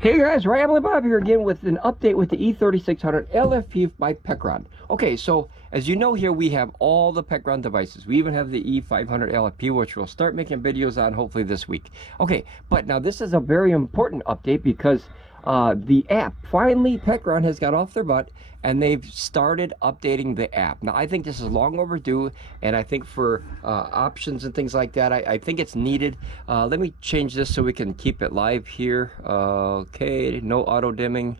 Hey guys, Ramblin Bob here again with an update with the E3600LFP by Pecron. Okay, so as you know here we have all the Pecron devices. We even have the E500LFP, which we'll start making videos on hopefully this week. Okay, but now this is a very important update because the app, finally Pecron has got off their butt and they've started updating the app. Now I think this is long overdue, and I think for options and things like that, I think it's needed. Let me change this so we can keep it live here. Okay, no auto dimming.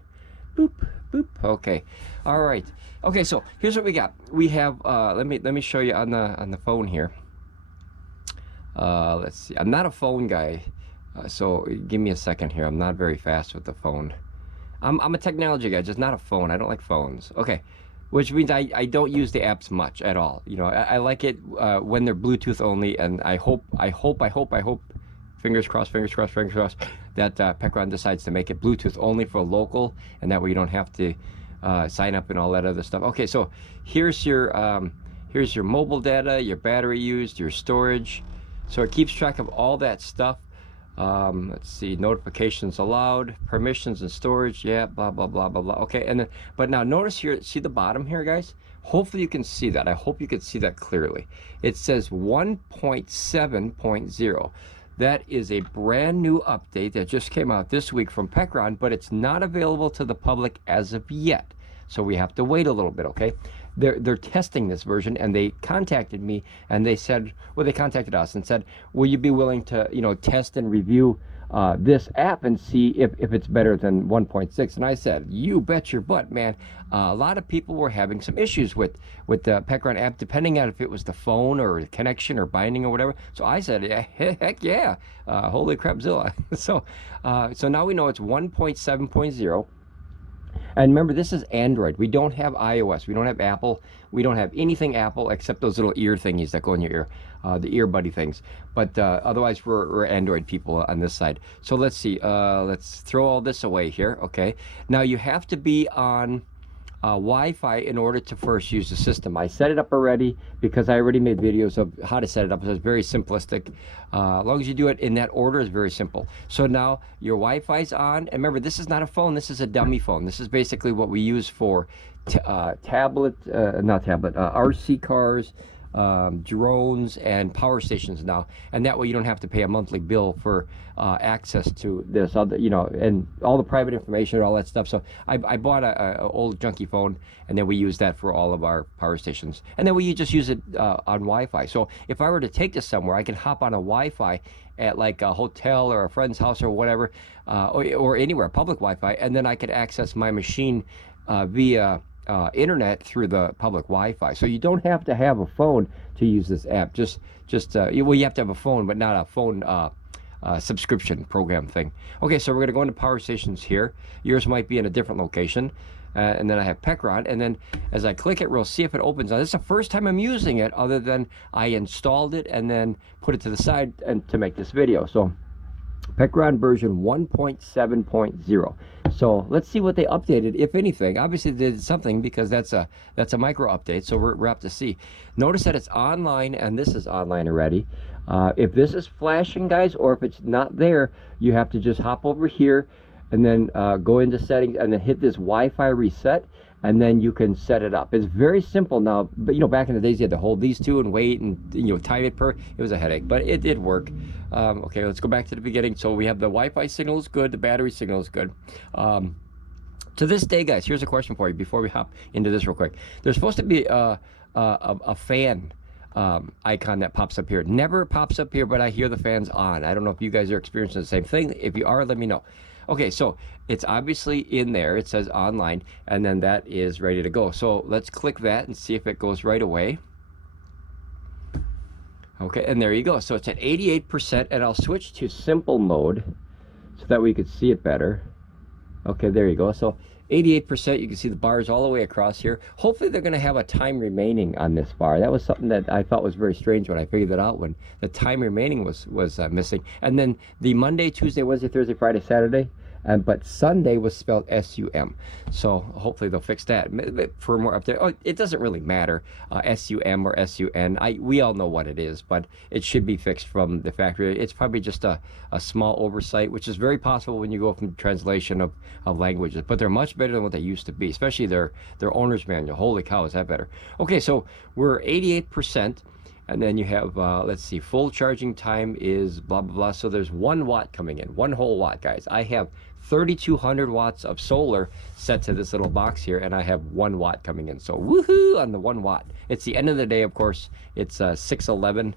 Boop, boop. Okay, all right. Okay, so here's what we got. We have let me show you on the phone here. Let's see. I'm not a phone guy. So give me a second here. I'm not very fast with the phone. I'm a technology guy, just not a phone. I don't like phones. Okay, which means I don't use the apps much at all. You know, I like it when they're Bluetooth only, and I hope, fingers crossed, that Pecron decides to make it Bluetooth only for local, and that way you don't have to sign up and all that other stuff. Okay, so here's your mobile data, your battery used, your storage. So it keeps track of all that stuff. Let's see, notifications allowed, permissions and storage, yeah, blah blah blah blah blah. Okay, and then but now notice here, see the bottom here, guys? Hopefully you can see that. I hope you can see that clearly. It says 1.7.0. that is a brand new update that just came out this week from Pecron, but it's not available to the public as of yet, so we have to wait a little bit. Okay, they're testing this version, and they contacted me and they said, well, they contacted us and said, will you be willing to, you know, test and review this app and see if it's better than 1.6? And I said, you bet your butt, man. A lot of people were having some issues with the Pecron app, depending on if it was the phone or the connection or binding or whatever. So I said, yeah, heck yeah, holy crapzilla. So now we know it's 1.7.0. And remember, this is Android. We don't have iOS. We don't have Apple. We don't have anything Apple except those little ear thingies that go in your ear, the ear buddy things. But otherwise, we're Android people on this side. So let's see. Let's throw all this away here. Okay. Now you have to be on Wi-Fi in order to first use the system. I set it up already because I already made videos of how to set it up. So it's very simplistic. As long as you do it in that order, it's very simple. So now your Wi-Fi's on, and remember, this is not a phone. This is a dummy phone. This is basically what we use for RC cars, drones, and power stations now, and that way you don't have to pay a monthly bill for access to this other, you know, and all the private information and all that stuff. So I bought a old junky phone, and then we use that for all of our power stations, and then we just use it on Wi-Fi. So if I were to take this somewhere, I can hop on a Wi-Fi at like a hotel or a friend's house or whatever, or anywhere, public Wi-Fi, and then I could access my machine via internet through the public Wi-Fi. So you don't have to have a phone to use this app. Well, you have to have a phone, but not a phone subscription program thing. Okay, so we're gonna go into power stations here. Yours might be in a different location. And then I have Pecron, and then as I click it, we'll see if it opens. Now this is the first time I'm using it, other than I installed it and then put it to the side and to make this video. So Pecron version 1.7.0. So let's see what they updated, if anything. Obviously they did something, because that's a micro update, so we're up to see. Notice that it's online, and this is online already. If this is flashing, guys, or if it's not there, you have to just hop over here and then go into settings and then hit this Wi-Fi reset, and then you can set it up. It's very simple now, but you know, back in the days you had to hold these two and wait and, you know, time it per. It was a headache, but it did work. Okay, let's go back to the beginning. So we have the Wi-Fi signal is good, the battery signal is good. To this day, guys, here's a question for you before we hop into this real quick. There's supposed to be a fan icon that pops up here. It never pops up here, but I hear the fans on. I don't know if you guys are experiencing the same thing. If you are, let me know. Okay, so it's obviously in there. It says online, and then that is ready to go. So let's click that and see if it goes right away. Okay, and there you go. So it's at 88%, and I'll switch to simple mode so that we could see it better. Okay, there you go. So 88%, you can see the bars all the way across here. Hopefully they're going to have a time remaining on this bar. That was something that I thought was very strange when I figured that out, when the time remaining was missing. And then the Monday, Tuesday, Wednesday, Thursday, Friday, Saturday, but Sunday was spelled S-U-M. So hopefully they'll fix that. Firmware update. Oh, it doesn't really matter, S-U-M or S-U-N. We all know what it is, but it should be fixed from the factory. It's probably just a small oversight, which is very possible when you go from translation of languages. But they're much better than what they used to be, especially their owner's manual. Holy cow, is that better? Okay, so we're 88%. And then you have, let's see, full charging time is blah, blah, blah. So there's 1 watt coming in, 1 whole watt, guys. I have 3,200 watts of solar set to this little box here, and I have 1 watt coming in. So woohoo on the 1 watt. It's the end of the day, of course. It's 6:11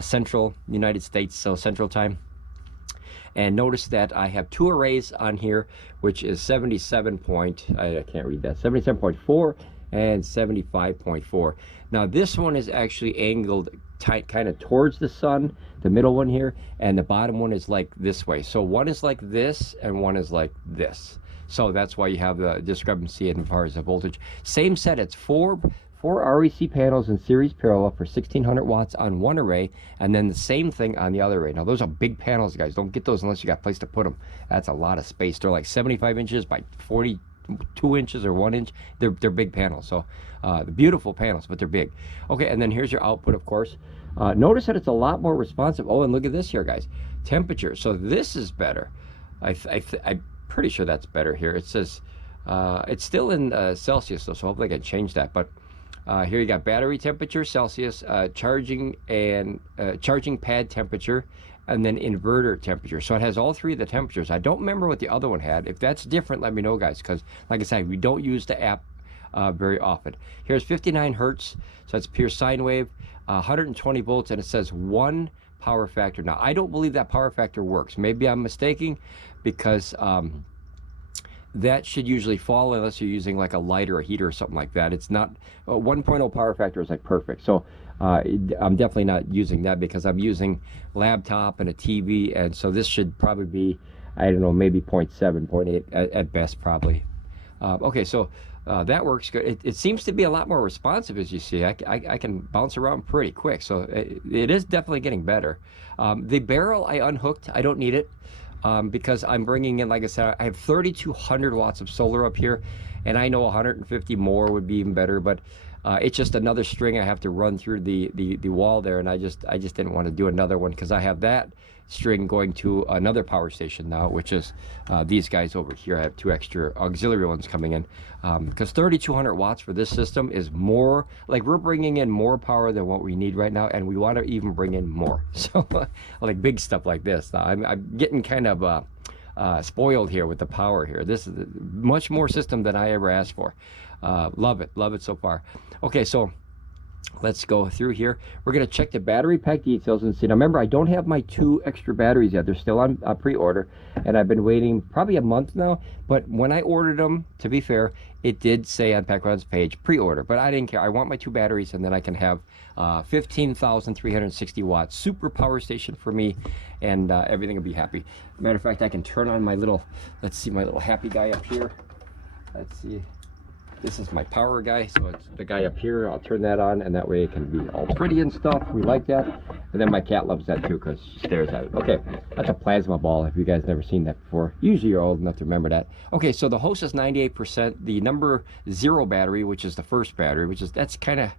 Central United States, so Central Time. And notice that I have 2 arrays on here, which is 77 point, I can't read that, 77.4 and 75.4. Now this one is actually angled tight kind of towards the sun, the middle one here, and the bottom one is like this way. So one is like this and one is like this. So that's why you have the discrepancy as far as the voltage. Same set, it's four REC panels in series parallel for 1,600 watts on one array, and then the same thing on the other array. Now those are big panels, guys. Don't get those unless you got a place to put them. That's a lot of space. They're like 75 inches by 42 inches or 1 inch. They're big panels. So the beautiful panels, but they're big. Okay, and then here's your output, of course. Notice that it's a lot more responsive. Oh, and look at this here, guys. Temperature. So this is better. I'm pretty sure that's better here. It says it's still in Celsius, though, so hopefully I can change that. But here you got battery temperature, Celsius, charging and charging pad temperature, and then inverter temperature. So it has all 3 of the temperatures. I don't remember what the other one had. If that's different, let me know, guys, because like I said, we don't use the app very often. Here's 59 hertz, so that's pure sine wave, 120 volts, and it says 1 power factor. Now I don't believe that power factor works. Maybe I'm mistaken, because that should usually fall unless you're using like a light or a heater or something like that. It's not 1.0 power factor is like perfect. So I'm definitely not using that because I'm using laptop and a TV, and so this should probably be, I don't know, maybe 0.7, 0.8 at best, probably. Okay, so that works good. It seems to be a lot more responsive, as you see. I can bounce around pretty quick, so it is definitely getting better. The barrel I unhooked. I don't need it. Because I'm bringing in, like I said, I have 3,200 watts of solar up here, and I know 150 more would be even better, but it's just another string I have to run through the wall there, and I just didn't want to do another one because I have that string going to another power station now, which is these guys over here. I have 2 extra auxiliary ones coming in, because 3,200 watts for this system is more, like we're bringing in more power than what we need right now, and we want to even bring in more. So like big stuff like this. Now, I'm getting kind of spoiled here with the power here. This is much more system than I ever asked for. Love it so far. Okay, so let's go through here. We're going to check the battery pack details and see. Now remember, I don't have my 2 extra batteries yet. They're still on pre-order, and I've been waiting probably a month now. But when I ordered them, to be fair, it did say on Pecron's page pre-order, but I didn't care. I want my 2 batteries, and then I can have 15,360 watts super power station for me, and everything will be happy. Matter of fact, I can turn on my little, let's see, my little happy guy up here. Let's see. This is my power guy, so it's the guy up here. I'll turn that on, and that way it can be all pretty and stuff. We like that. And then my cat loves that too because she stares at it. Okay, that's a plasma ball if you guys never seen that before. Usually you're old enough to remember that. Okay, so the host is 98%. The number 0 battery, which is the first battery, that's kind of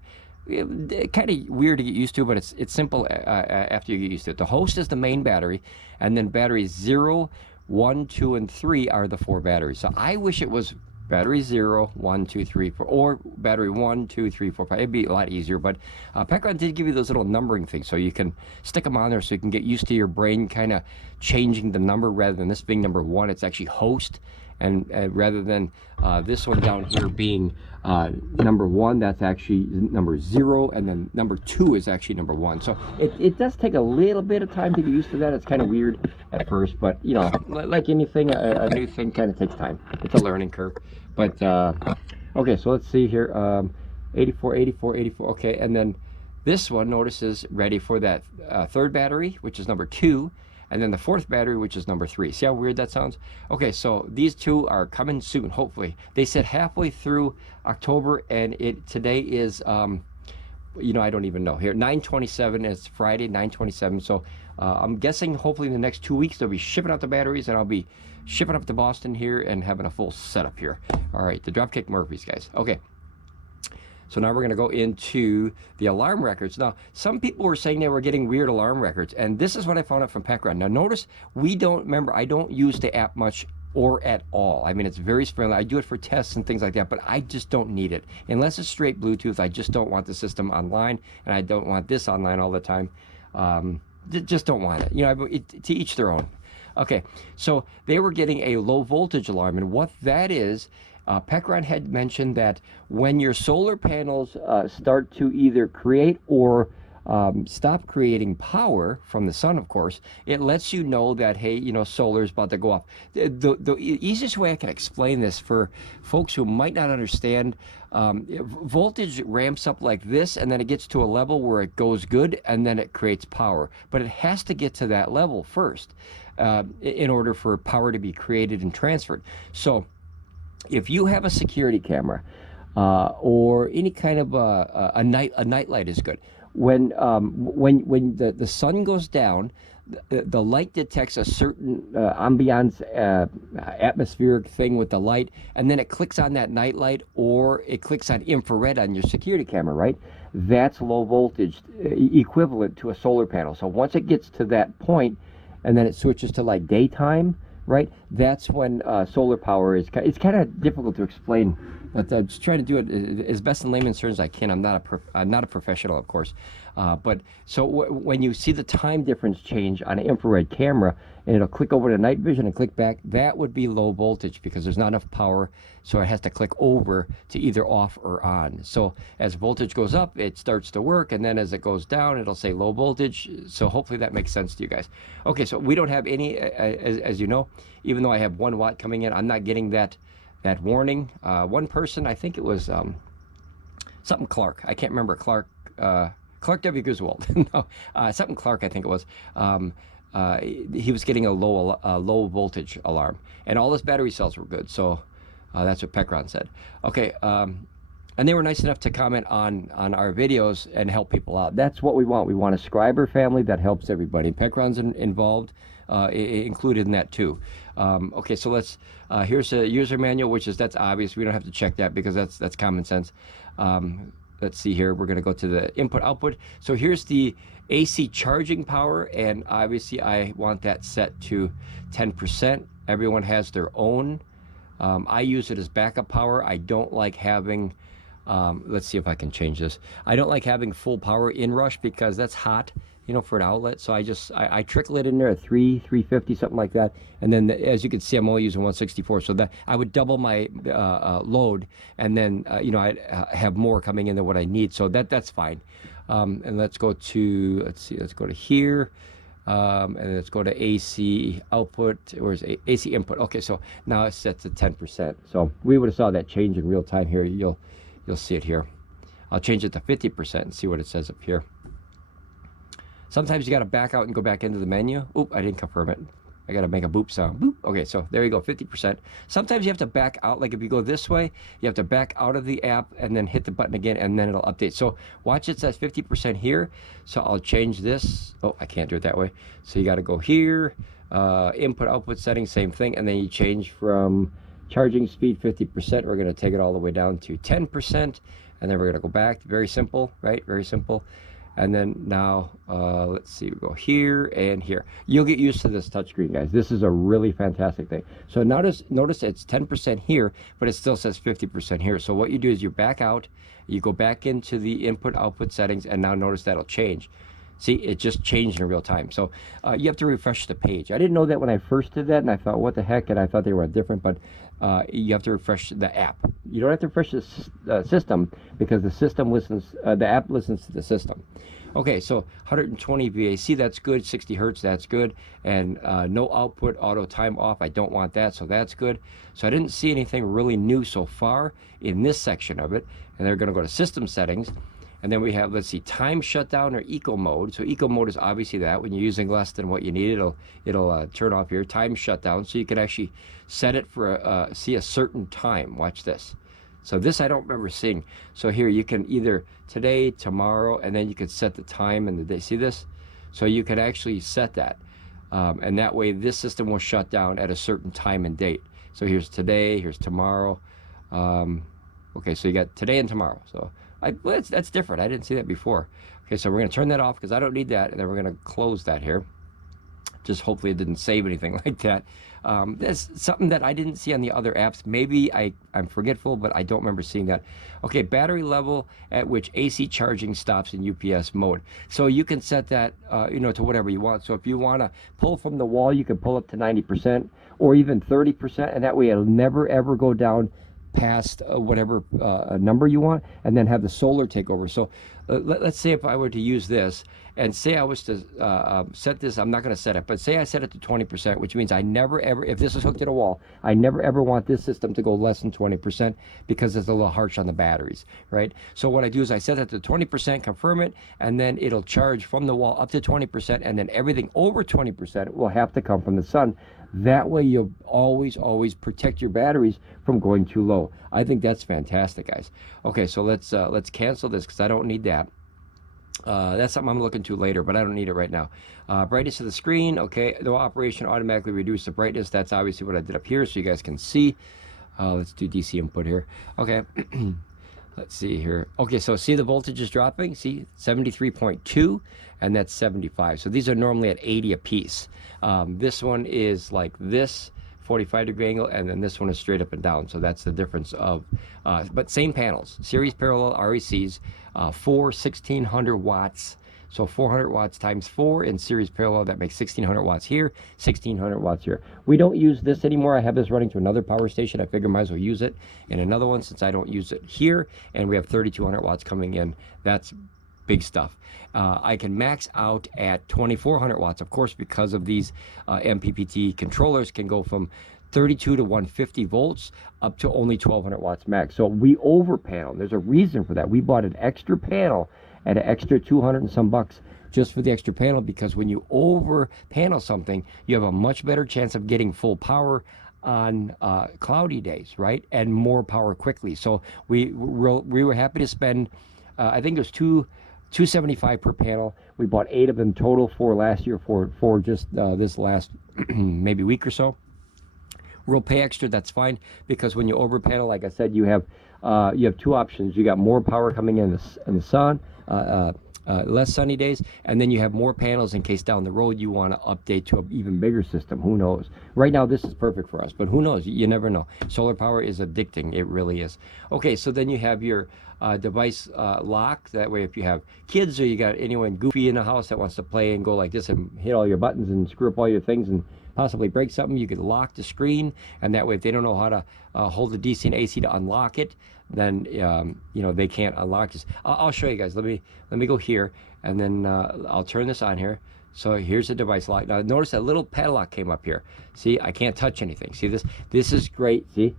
weird to get used to, but it's simple after you get used to it. The host is the main battery, and then batteries 0, 1, 2, and 3 are the 4 batteries. So I wish it was battery 0, 1, 2, 3, 4, or battery 1, 2, 3, 4, 5. It'd be a lot easier, but Pecron did give you those little numbering things, so you can stick them on there so you can get used to your brain kind of changing the number. Rather than this being number 1, it's actually host, and rather than this one down here being number 1, that's actually number 0, and then number 2 is actually number 1. So it does take a little bit of time to get used to that. It's kind of weird at first, but you know, like anything, a new thing kind of takes time. It's a learning curve. But okay, so let's see here. 84, 84, 84. Okay, and then this one, notice, is ready for that 3rd battery, which is number 2. And then the 4th battery, which is number 3. See how weird that sounds? Okay, so these 2 are coming soon, hopefully. They said halfway through October, and today is you know, I don't even know. Here, 9/27, it's Friday, 9/27. So I'm guessing hopefully in the next 2 weeks they'll be shipping out the batteries, and I'll be shipping up to Boston here and having a full setup here. All right, the Dropkick Murphys, guys. Okay. So now we're going to go into the alarm records. Now, some people were saying they were getting weird alarm records, and this is what I found out from Pecron. Now, notice I don't use the app much or at all. I mean, it's very friendly. I do it for tests and things like that, but I just don't need it. Unless it's straight Bluetooth, I just don't want the system online, and I don't want this online all the time. Just don't want it. You know, to each their own. Okay, so they were getting a low voltage alarm, and what that is, Pecron had mentioned that when your solar panels start to either create or stop creating power from the sun, of course, it lets you know that, hey, you know, solar is about to go off. The easiest way I can explain this for folks who might not understand, voltage ramps up like this, and then it gets to a level where it goes good, and then it creates power. But it has to get to that level first in order for power to be created and transferred. So if you have a security camera or any kind of a night light is good. When the sun goes down, the light detects a certain ambiance, atmospheric thing with the light, and then it clicks on that night light, or it clicks on infrared on your security camera, right? That's low voltage, equivalent to a solar panel. So once it gets to that point, and then it switches to like daytime, right? That's when solar power is. It's kind of difficult to explain, but I'm just trying to do it as best in layman's terms as I can. I'm not a professional, of course, but so when you see the time difference change on an infrared camera, and it'll click over to night vision and click back, that would be low voltage because there's not enough power, so it has to click over to either off or on. So as voltage goes up, it starts to work, and then as it goes down, it'll say low voltage. So hopefully that makes sense to you guys. Okay, so we don't have any, as you know, even though I have 1 watt coming in, I'm not getting that warning. One person, I think it was something Clark. I can't remember. Clark W. Griswold. No, something Clark, I think it was. He was getting a low voltage alarm, and all his battery cells were good. So that's what Pecron said. Okay, and they were nice enough to comment on our videos and help people out. That's what we want. We want a subscriber family that helps everybody. Pecron's involved, included in that too. Okay, so let's. Here's a user manual, that's obvious. We don't have to check that because that's common sense. Let's see here. We're going to go to the input output. So here's the AC charging power, and obviously I want that set to 10%. Everyone has their own. I use it as backup power. I don't like having, let's see if I can change this. I don't like having full power in rush because that's hot, you know, for an outlet. So I trickle it in there at 350, something like that. And then as you can see, I'm only using 164. So that I would double my load, and then, you know, I'd have more coming in than what I need. So that's fine. And let's go to, let's go to here. And let's go to AC output, or is AC input. Okay, so now it's set to 10%. So we would have saw that change in real time here. You'll see it here. I'll change it to 50% and see what it says up here. Sometimes you got to back out and go back into the menu. Oop, I didn't confirm it. I got to make a boop sound. Boop. Okay, so there you go, 50%. Sometimes you have to back out, like if you go this way, you have to back out of the app and then hit the button again, and then it'll update. So watch, it says 50% here. So I'll change this. Oh, I can't do it that way. So you got to go here, input output settings, same thing, and then you change from charging speed 50%. We're going to take it all the way down to 10%, and then we're going to go back. Very simple, right? Very simple. And then now, let's see, we go here and here. You'll get used to this touchscreen, guys. This is a really fantastic thing. So notice it's 10% here, but it still says 50% here. So what you do is you back out, you go back into the input-output settings, and now notice that'll change. See, it just changed in real time. So you have to refresh the page. I didn't know that when I first did that, and I thought, what the heck? And I thought they were different, but you have to refresh the app. You don't have to refresh the system, because the system listens, the app listens to the system. Okay, so 120 VAC, that's good. 60 hertz, that's good. And no output, auto time off, I don't want that, so that's good. So I didn't see anything really new so far in this section of it. And they're going to go to system settings. And then we have, let's see, time shutdown or eco mode. So eco mode is obviously that when you're using less than what you need, it'll turn off here. Time shutdown, so you can actually set it for see a certain time. Watch this. So this I don't remember seeing. So here you can either today, tomorrow, and then you could set the time and the day. See this? So you could actually set that. And that way this system will shut down at a certain time and date. So here's today, here's tomorrow. Okay, so you got today and tomorrow. So well, that's different. I didn't see that before. Okay, so we're going to turn that off because I don't need that. And then we're going to close that here. Just hopefully it didn't save anything like that. That's something that I didn't see on the other apps. Maybe I'm forgetful, but I don't remember seeing that. Okay, battery level at which AC charging stops in UPS mode. So you can set that, you know, to whatever you want. So if you want to pull from the wall, you can pull up to 90% or even 30%, and that way it'll never ever go down past whatever number you want, and then have the solar take over. So let's say if I were to use this, and say I was to set this, I'm not going to set it, but say I set it to 20%, which means I never ever, if this is hooked to the wall, I never ever want this system to go less than 20% because it's a little harsh on the batteries, right? So what I do is I set it to 20%, confirm it, and then it'll charge from the wall up to 20%, and then everything over 20% will have to come from the sun. That way you'll always protect your batteries from going too low. I think that's fantastic, guys. Okay, so let's cancel this because I don't need that. That's something I'm looking to later, but I don't need it right now. Brightness of the screen, okay. The operation automatically reduce the brightness. That's obviously what I did up here so you guys can see. Let's do DC input here. Okay. Let's see here. Okay, so see the voltage is dropping. See 73.2 and that's 75. So these are normally at 80 a piece. This one is like this 45-degree angle, and then this one is straight up and down. So that's the difference of, but same panels, series parallel RECs, 4 1600 watts. So 400 watts times 4 in series parallel, that makes 1600 watts here, 1600 watts here. We don't use this anymore. I have this running to another power station. I figure might as well use it in another one since I don't use it here. And we have 3200 watts coming in. That's big stuff. I can max out at 2400 watts, of course, because of these MPPT controllers can go from 32 to 150 volts up to only 1200 watts max. So we over panel. There's a reason for that. We bought an extra panel at an extra 200 and some bucks just for the extra panel, because when you over panel something, you have a much better chance of getting full power on cloudy days, right? And more power quickly. So we were happy to spend, I think it was $275 per panel. We bought 8 of them total for last year for just this last maybe week or so. We'll pay extra, that's fine, because when you over panel, like I said, you have 2 options. You got more power coming in the sun, less sunny days, and then you have more panels in case down the road you want to update to an even bigger system. Who knows? Right now this is perfect for us, but who knows? You never know. Solar power is addicting. It really is. Okay, so then you have your device lock. That way if you have kids or you got anyone goofy in the house that wants to play and go like this and hit all your buttons and screw up all your things and possibly break something, you could lock the screen, and that way if they don't know how to hold the DC and AC to unlock it, then you know, they can't unlock this. I'll show you guys. Let me go here, and then I'll turn this on here. So here's the device lock. Now notice that little padlock came up here. See, I can't touch anything. See this? This is great. See,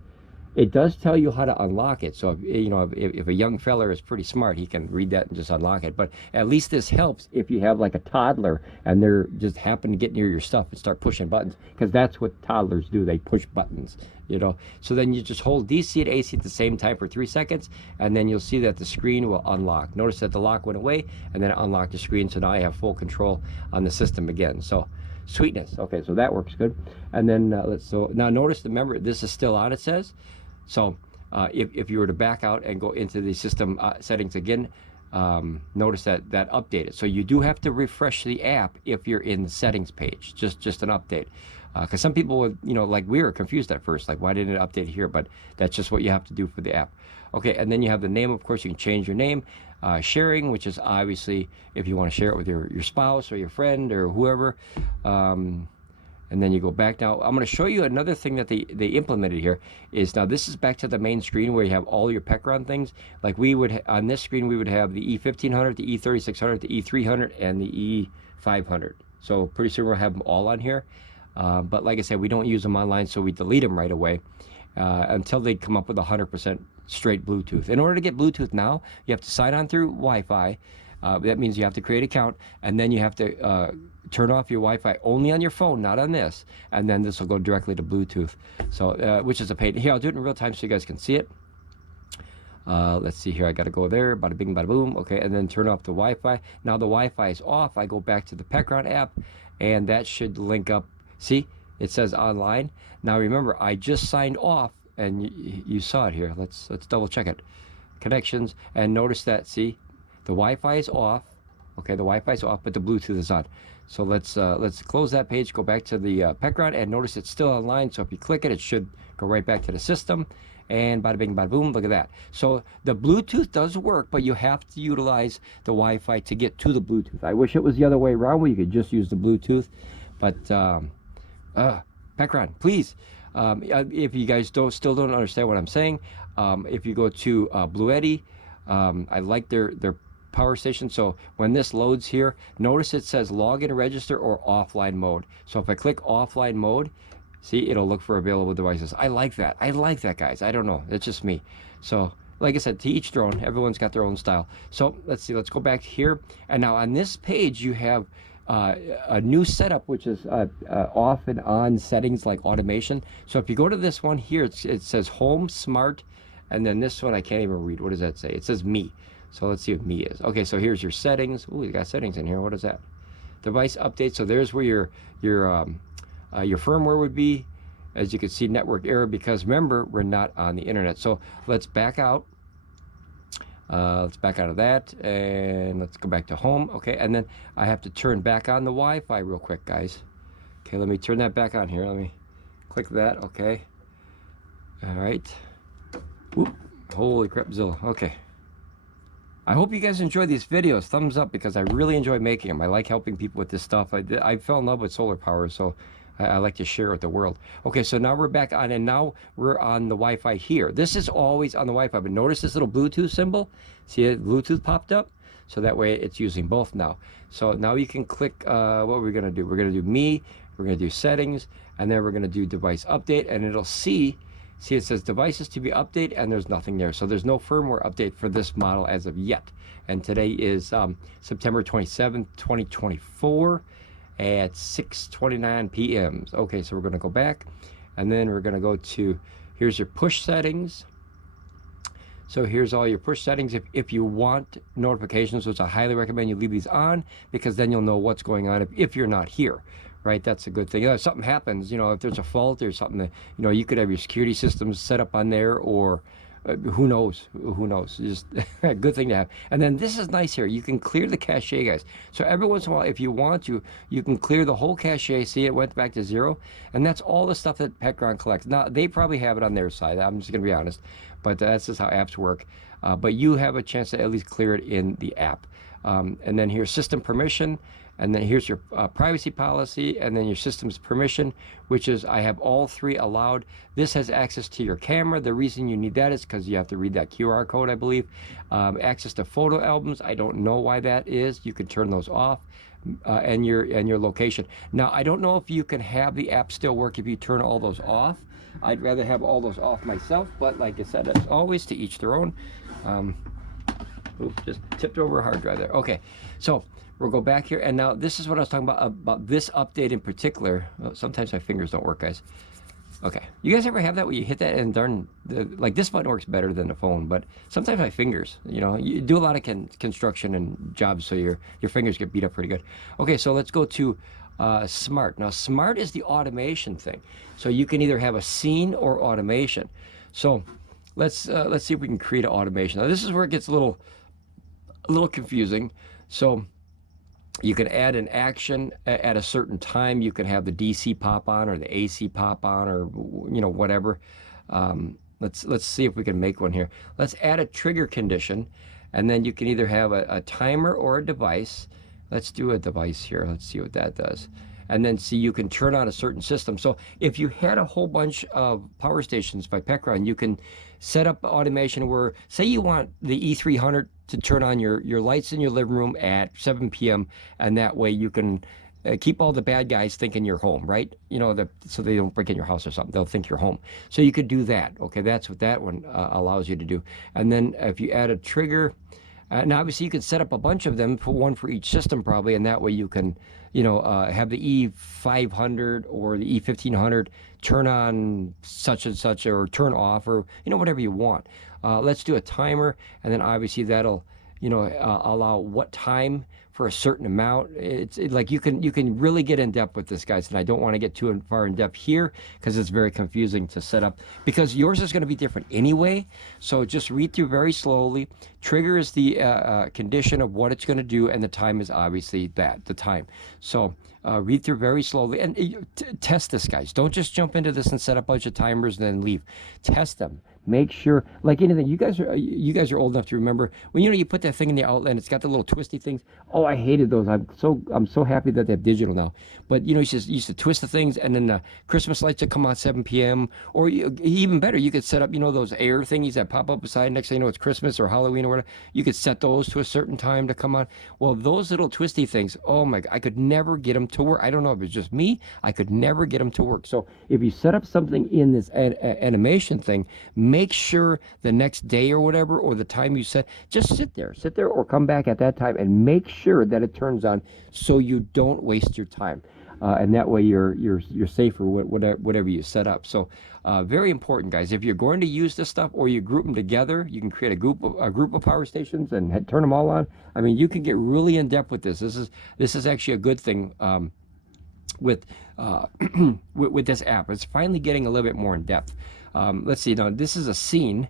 it does tell you how to unlock it. So you know, if a young fella is pretty smart, he can read that and just unlock it. But at least this helps if you have like a toddler and they're just happen to get near your stuff and start pushing buttons, because that's what toddlers do. They push buttons, you know. So then you just hold DC and AC at the same time for 3 seconds, and then you'll see that the screen will unlock. Notice that the lock went away and then it unlocked the screen, so now I have full control on the system again. So sweetness. Okay, so that works good. And then so now notice, remember, this is still on, it says. So if you were to back out and go into the system settings again, notice that updated. So you do have to refresh the app if you're in the settings page, just an update. Because some people would, you know, like we were confused at first, like why didn't it update here? But that's just what you have to do for the app. Okay, and then you have the name. Of course, you can change your name. Sharing, which is obviously if you want to share it with your spouse or your friend or whoever. And then you go back. Now I'm going to show you another thing that they implemented here. Is now this is back to the main screen where you have all your Pecron things. Like we would on this screen, we would have the E1500, the E3600, the E300, and the E500. So pretty soon we'll have them all on here. But like I said, we don't use them online, so we delete them right away until they come up with 100% straight Bluetooth. In order to get Bluetooth now, you have to sign on through Wi-Fi. That means you have to create an account, and then you have to turn off your Wi-Fi only on your phone, not on this, and then this will go directly to Bluetooth. So which is a pain. Here, I'll do it in real time so you guys can see it. Let's see here, I got to go there, bada bing, bada boom. Okay, and then turn off the Wi-Fi. Now the Wi-Fi is off. I go back to the Pecron app, and that should link up. See, it says online. Now remember, I just signed off, and you saw it here. Let's double check it. Connections, and notice that, see, the Wi-Fi is off. Okay, the Wi-Fi is off, but the Bluetooth is on. So let's close that page, go back to the Pecron, and notice it's still online. So if you click it, it should go right back to the system. And bada bing, bada boom, look at that. So the Bluetooth does work, but you have to utilize the Wi-Fi to get to the Bluetooth. I wish it was the other way around where you could just use the Bluetooth. But Pecron, please, if you guys still don't understand what I'm saying, if you go to Bluetti, I like their power station. So when this loads here, notice it says login, register, or offline mode. So if I click offline mode, see, it'll look for available devices. I like that. I like that, guys. I don't know. It's just me. So like I said, to each their own. Everyone's got their own style. So let's see. Let's go back here. And now on this page, you have a new setup, which is off and on settings like automation. So if you go to this one here, it says home, smart, and then this one I can't even read. What does that say? It says me. So let's see what me is. Okay, so here's your settings. Ooh, you got settings in here. What is that? Device update. So there's where your firmware would be. As you can see, network error, because remember, we're not on the internet. So let's back out. Let's back out of that, and let's go back to home. Okay, and then I have to turn back on the Wi-Fi real quick, guys. Okay, let me turn that back on here. Let me click that. Okay. All right. Whoop. Holy crap, Zilla. Okay. I hope you guys enjoy these videos. Thumbs up, because I really enjoy making them. I like helping people with this stuff. I fell in love with solar power, so I like to share with the world. Okay, so now we're back on, and now we're on the Wi-Fi here. This is always on the Wi-Fi, but notice this little Bluetooth symbol? See it? Bluetooth popped up? So that way it's using both now. So now you can click, what we're gonna do? We're gonna do me, we're gonna do settings, and then we're gonna do device update, and it'll see it says devices to be updated, and there's nothing there. So there's no firmware update for this model as of yet. And today is September 27th, 2024 at 6:29 p.m. Okay, so we're gonna go back, and then we're gonna go to, here's your push settings. So here's all your push settings. If you want notifications, which I highly recommend you leave these on, because then you'll know what's going on if you're not here. Right, that's a good thing. If something happens, if there's a fault or something, that, you could have your security systems set up on there, or who knows? Who knows? Just a good thing to have. And then this is nice here. You can clear the cache, guys. So every once in a while, if you want to, you can clear the whole cache. See, it went back to 0, and that's all the stuff that Pecron collects. Now they probably have it on their side. I'm just gonna be honest, but that's just how apps work. But you have a chance to at least clear it in the app. And then here's system permission. And then here's your privacy policy, and then your system's permission, which is I have all 3 allowed. This has access to your camera. The reason you need that is because you have to read that QR code, I believe. Access to photo albums. I don't know why that is. You can turn those off, and your location. Now I don't know if you can have the app still work if you turn all those off. I'd rather have all those off myself, but like I said, as always, to each their own. Oops, just tipped over a hard drive there. Okay, so we'll go back here, and now this is what I was talking about this update in particular. Well, sometimes my fingers don't work, guys. Okay, you guys ever have that where you hit that and darn, like this button works better than the phone, but sometimes my fingers, you do a lot of construction and jobs, so your fingers get beat up pretty good. Okay, so let's go to smart. Now smart is the automation thing, so you can either have a scene or automation. So let's see if we can create an automation. Now this is where it gets a little confusing. So you can add an action at a certain time. You can have the DC pop on, or the AC pop on, or whatever. Let's see if we can make one here. Let's add a trigger condition, and then you can either have a timer or a device. Let's do a device here. Let's see what that does. And then see, you can turn on a certain system. So if you had a whole bunch of power stations by Pecron, you can set up automation where, say you want the E300 to turn on your lights in your living room at 7 p.m. and that way you can keep all the bad guys thinking you're home, right? So they don't break in your house or something. They'll think you're home. So you could do that. Okay, that's what that one allows you to do. And then if you add a trigger, now obviously you can set up a bunch of them, for one for each system probably, and that way you can have the E500 or the E1500 turn on such and such, or turn off, or whatever you want. let's do a timer, and then obviously that'll, you know, allow what time for a certain amount. It's like you can really get in depth with this, guys, and I don't want to get too far in depth here because it's very confusing to set up, because yours is going to be different anyway. So just read through very slowly. Trigger is the condition of what it's going to do, and the time is obviously the time. So read through very slowly and test this, guys. Don't just jump into this and set up a bunch of timers and then leave. Test them. Make sure, like anything, you guys are old enough to remember when, you know, you put that thing in the outlet and it's got the little twisty things. Oh, I hated those. I'm so happy that they have digital now. But you know, you used to twist the things, and then the Christmas lights would come on 7 p.m. Or even better, you could set up, you know, those air thingies that pop up beside. Next thing you know, it's Christmas or Halloween or whatever. You could set those to a certain time to come on. Well, those little twisty things, oh my God, I could never get them to work. I don't know if it's just me. I could never get them to work. So if you set up something in this animation thing, make sure the next day or whatever, or the time you set, just sit there or come back at that time and make sure that it turns on, so you don't waste your time. And that way you're safer with whatever you set up. So very important, guys. If you're going to use this stuff, or you group them together, you can create a group of power stations and turn them all on. I mean, you can get really in depth with this. This is actually a good thing with this app. It's finally getting a little bit more in depth. Let's see, now this is a scene,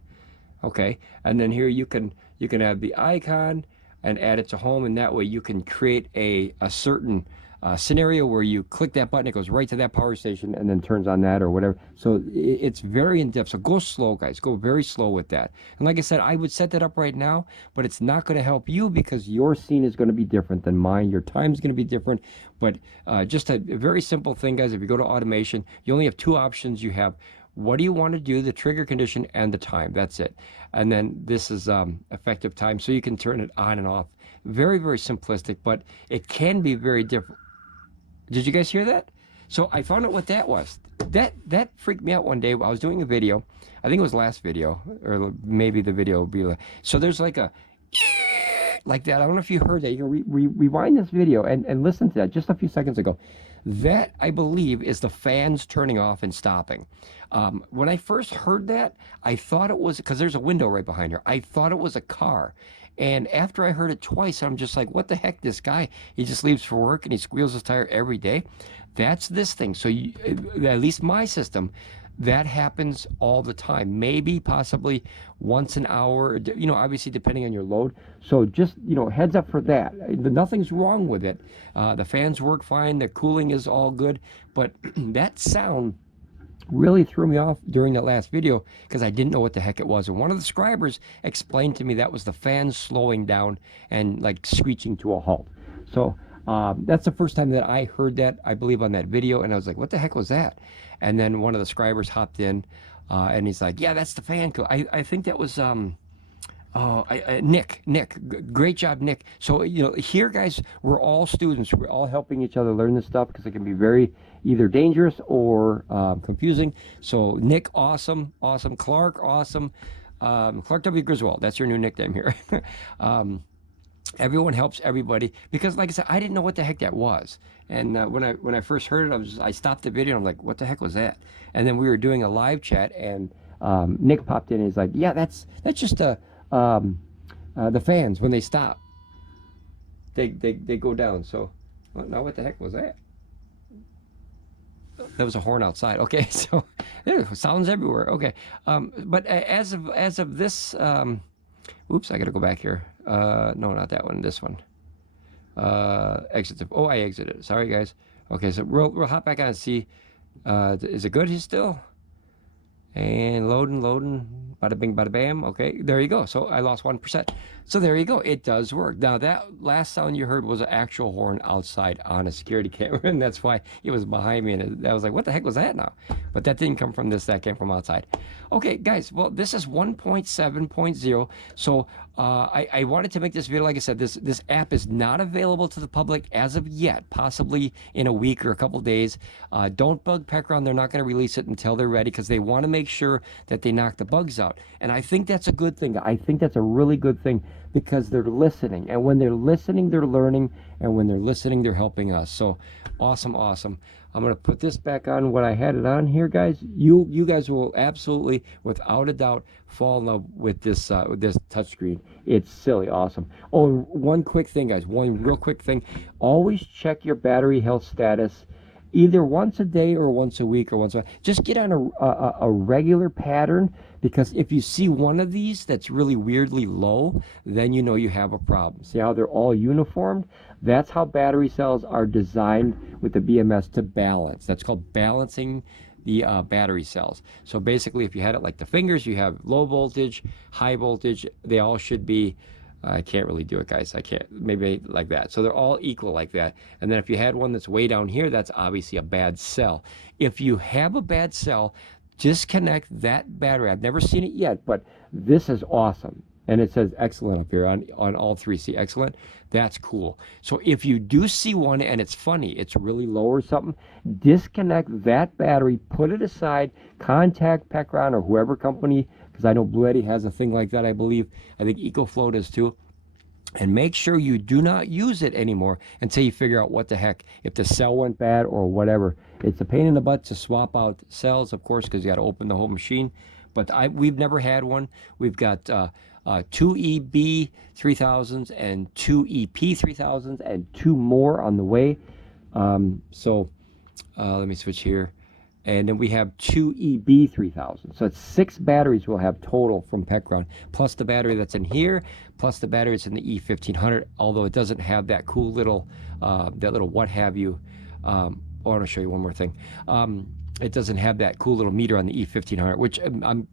okay, and then here you can have the icon and add it to home, and that way you can create a certain scenario where you click that button, it goes right to that power station and then turns on that or whatever. So it's very in depth. So go slow, guys. Go very slow with that. And like I said, I would set that up right now, but it's not going to help you because your scene is going to be different than mine. Your time's going to be different. But just a very simple thing, guys. If you go to automation, you only have two options. You have what do you want to do, the trigger condition and the time. That's it. And then this is effective time, so you can turn it on and off. Very, very simplistic, but it can be very different. Did you guys hear that? So I found out what that was. That freaked me out one day. I was doing a video. I think it was last video, or maybe the video will be like, so there's like a like that. I don't know if you heard that. You can rewind this video and listen to that just a few seconds ago. That, I believe, is the fans turning off and stopping. When I first heard that, I thought it was, because there's a window right behind her, I thought it was a car. And after I heard it twice, I'm just like, what the heck, this guy, he just leaves for work and he squeals his tire every day. That's this thing. So at least my system, that happens all the time, maybe possibly once an hour, you know, obviously depending on your load. So just, you know, heads up for that. Nothing's wrong with it. The fans work fine, the cooling is all good, but that sound really threw me off during that last video because I didn't know what the heck it was. And one of the subscribers explained to me that was the fans slowing down and like screeching to a halt. So that's the first time that I heard that, I believe, on that video, and I was like, what the heck was that? And then one of the subscribers hopped in and he's like, yeah, that's the fan code. I think that was Nick, great job, Nick. So, you know, here, guys, we're all students. We're all helping each other learn this stuff because it can be very either dangerous or confusing. So, Nick, awesome. Clark, awesome. Clark W. Griswold, that's your new nickname here. Everyone helps everybody because, like I said, I didn't know what the heck that was. And when I first heard it, I stopped the video and I'm like, what the heck was that? And then we were doing a live chat and Nick popped in and he's like, yeah, that's just the fans, when they stop, they go down. So now what the heck was that? There was a horn outside. Okay, so sounds everywhere. Okay, but as of this, oops, I gotta go back here. No, not that one. This one. Exit. Oh, I exited. Sorry, guys. Okay, so we'll hop back on and see. Is it good? He's still. And loading, bada bing, bada bam. Okay, there you go. So I lost 1%. So there you go. It does work. Now that last sound you heard was an actual horn outside on a security camera, and that's why it was behind me. And I was like, what the heck was that now? But that didn't come from this. That came from outside. Okay, guys. Well, this is 1.7.0. So I wanted to make this video. Like I said, this app is not available to the public as of yet. Possibly in a week or a couple days. Don't bug Pecron. They're not going to release it until they're ready because they want to make sure that they knock the bugs out. And I think that's a good thing. I think that's a really good thing. because they're listening. And when they're listening, they're learning. And when they're listening, they're helping us. So awesome, awesome. I'm going to put this back on what I had it on here, guys. You guys will absolutely, without a doubt, fall in love with this touchscreen. It's silly awesome. Oh, one quick thing, guys. One real quick thing. Always check your battery health status either once a day or once a week or once a just get on a regular pattern, because if you see one of these that's really weirdly low, then you know you have a problem. See how they're all uniformed? That's how battery cells are designed with the BMS to balance. That's called balancing the battery cells. So basically, if you had it like the fingers, you have low voltage, high voltage, they all should be, I can't really do it, guys. I can't, maybe like that. So they're all equal like that. And then if you had one that's way down here, that's obviously a bad cell. If you have a bad cell, disconnect that battery. I've never seen it yet, but this is awesome. And it says excellent up here on all three. See, excellent? That's cool. So if you do see one and it's funny, it's really low or something, disconnect that battery, put it aside, contact Pecron or whoever company, because I know Bluetti has a thing like that, I believe. I think EcoFlow does too. And make sure you do not use it anymore until you figure out what the heck, if the cell went bad or whatever. It's a pain in the butt to swap out cells, of course, because you got to open the whole machine. But we've never had one. We've got 2 EB3000s and 2 EP3000s and 2 more on the way. Let me switch here. And then we have 2 EB3000. So it's 6 batteries we'll have total from Pecron, plus the battery that's in here, plus the battery that's in the E1500, although it doesn't have that cool little, that little what have you. I want to show you one more thing. It doesn't have that cool little meter on the E1500, which I'm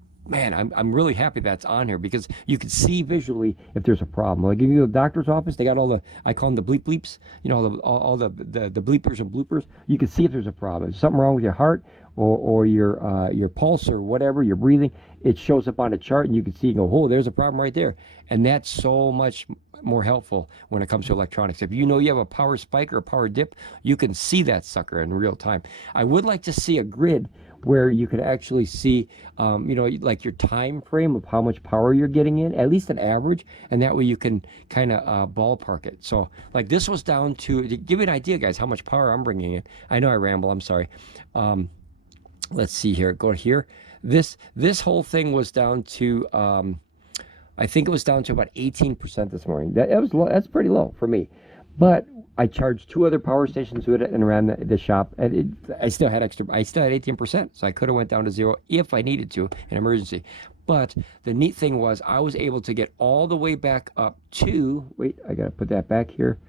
really happy that's on here, because you can see visually if there's a problem. Like if you go to the doctor's office, they got all the, I call them the bleep bleeps, you know, all the bleepers and bloopers. You can see if there's a problem. There's something wrong with your heart or your pulse or whatever, your breathing. It shows up on a chart and you can see and go, oh, there's a problem right there. And that's so much more helpful when it comes to electronics. If you know you have a power spike or a power dip, you can see that sucker in real time. I would like to see a grid where you can actually see, you know, like your time frame of how much power you're getting in, at least an average, and that way you can kind of ballpark it. So, like this was down to give you an idea, guys, how much power I'm bringing in. I know I ramble, I'm sorry. Let's see here, go here. This whole thing was down to, I think it was down to about 18% this morning. That's pretty low for me. But I charged 2 other power stations with it and ran the shop, and I still had 18%, so I could have went down to 0 if I needed to in emergency. But the neat thing was I was able to get all the way back up to, wait, I gotta put that back here,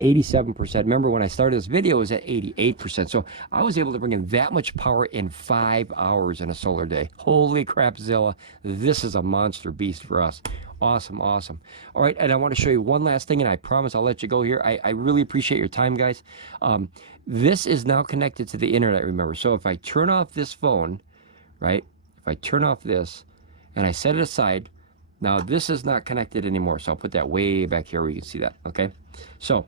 87%. Remember when I started this video, it was at 88%. So I was able to bring in that much power in 5 hours in a solar day. Holy crap, Zilla. This is a monster beast for us. Awesome, awesome. All right, and I want to show you one last thing, and I promise I'll let you go here. I really appreciate your time, guys. This is now connected to the internet, remember. So if I turn off this phone, right, if I turn off this and I set it aside, now this is not connected anymore. So I'll put that way back here where you can see that, okay? So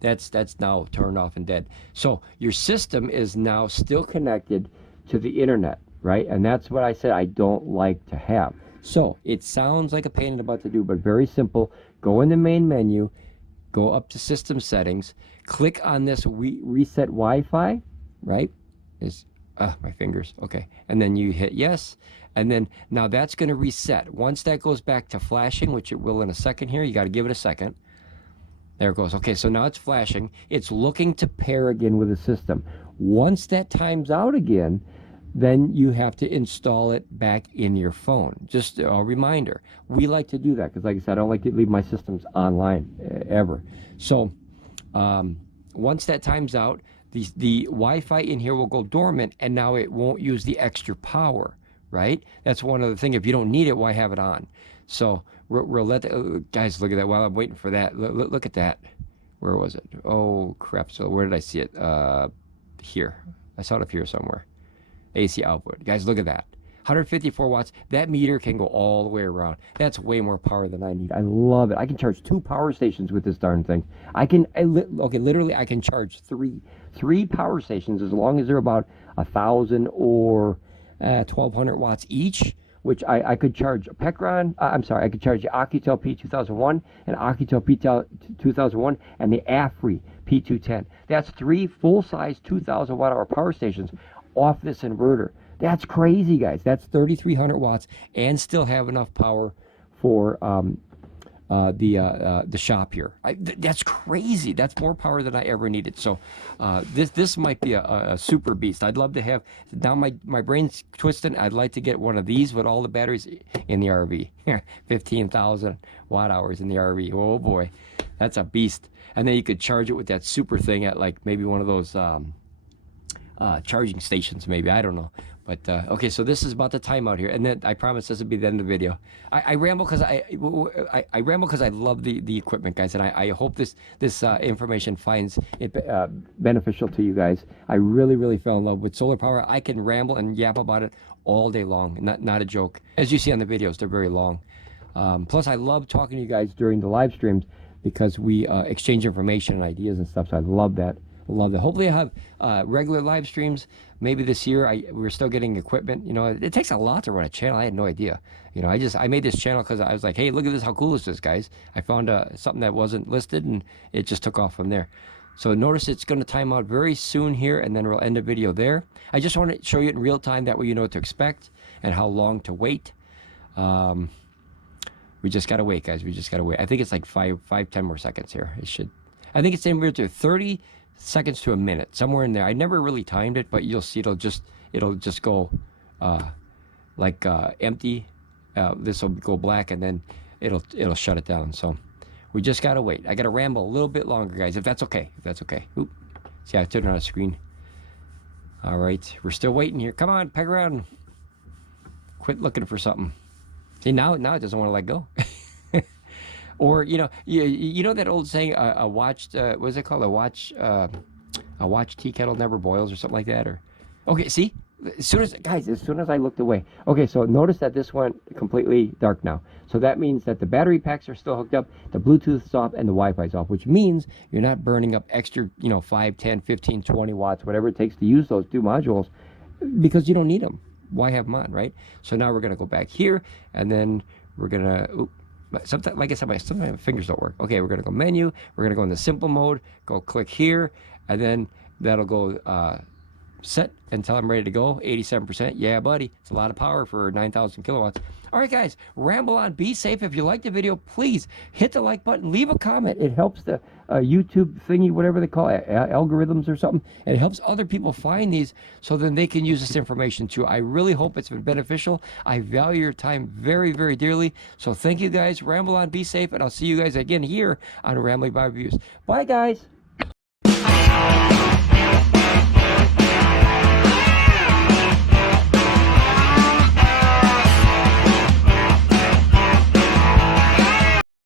that's now turned off and dead. So your system is now still connected to the internet, right? And that's what I said I don't like to have. So it sounds like a pain in the butt to do, but very simple. Go in the main menu, go up to system settings, click on this reset Wi-Fi, right? My fingers, okay. And then you hit yes, and then now that's going to reset. Once that goes back to flashing, which it will in a second here, you got to give it a second. There it goes. Okay, so now it's flashing. It's looking to pair again with the system. Once that times out again, then you have to install it back in your phone. Just a reminder. We like to do that because, like I said, I don't like to leave my systems online ever. So once that times out, the Wi-Fi in here will go dormant, and now it won't use the extra power, right? That's one other thing. If you don't need it, why have it on? So we'll let the, guys, look at that while I'm waiting for that. Look at that. Where was it? Oh, crap. So where did I see it? Here. I saw it up here somewhere. AC output. Guys, look at that. 154 watts. That meter can go all the way around. That's way more power than I need. I love it. I can charge 2 power stations with this darn thing. Literally, I can charge three power stations as long as they're about 1,000 or 1,200 watts each. which I could charge Pecron, I'm sorry, I could charge the Oukitel P2001 and Oukitel P2001 and the AFERY P210. That's 3 full-size 2,000 watt-hour power stations off this inverter. That's crazy, guys. That's 3,300 watts and still have enough power for the shop here. That's crazy. That's more power than I ever needed. So this might be a super beast. I'd love to have, now my brain's twisting, I'd like to get one of these with all the batteries in the RV. 15,000 watt hours in the RV. Oh boy, that's a beast. And then you could charge it with that super thing at like maybe one of those charging stations, maybe, I don't know. But okay, so this is about the timeout here, and then I promise this will be the end of the video. I ramble because I ramble because I love the equipment, guys, and I hope this information finds it beneficial to you guys. I really fell in love with solar power. I can ramble and yap about it all day long, not a joke. As you see on the videos, they're very long. Plus, I love talking to you guys during the live streams because we exchange information and ideas and stuff. So I love that. Love that. Hopefully I have regular live streams maybe this year. We're still getting equipment. You know, it takes a lot to run a channel. I had no idea. You know, I made this channel because I was like, hey, look at this, how cool this is, guys. I found something that wasn't listed, and it just took off from there. So notice it's going to time out very soon here, and then we'll end the video there. I just want to show you it in real time, that way you know what to expect and how long to wait. We just got to wait, guys. We just got to wait. I think it's like 10 more seconds here. It should. I think it's anywhere to 30 seconds to a minute, somewhere in there. I never really timed it, but you'll see it'll just go like empty. This will go black, and then it'll shut it down. So we just gotta wait. I gotta ramble a little bit longer, guys, if that's okay. If that's okay. Oop. See, I turned on a screen. All right, we're still waiting here. Come on, Pecron. Quit looking for something. See, now it doesn't want to let go. Or you know that old saying, a watch, what's it called? A watch tea kettle never boils, or something like that. Or okay, see, as soon as I looked away. Okay, so notice that this went completely dark now. So that means that the battery packs are still hooked up, the Bluetooth is off, and the Wi-Fi is off, which means you're not burning up extra, 5, 10, 15, 20 watts, whatever it takes to use those 2 modules, because you don't need them. Why have them on, right? So now we're gonna go back here, and then we're gonna. Sometimes, like I said, sometimes my fingers don't work. Okay, we're gonna go menu. We're gonna go in the simple mode. Go click here, and then that'll go set until I'm ready to go. 87%. Yeah, buddy, it's a lot of power for 9,000 kilowatts. All right, guys, ramble on. Be safe. If you like the video, please hit the like button. Leave a comment. It helps the YouTube thingy, whatever they call it, algorithms or something. And it helps other people find these, so then they can use this information too. I really hope it's been beneficial. I value your time very dearly. So thank you, guys. Ramble on. Be safe, and I'll see you guys again here on Ramblin Bob Reviews. Bye, guys.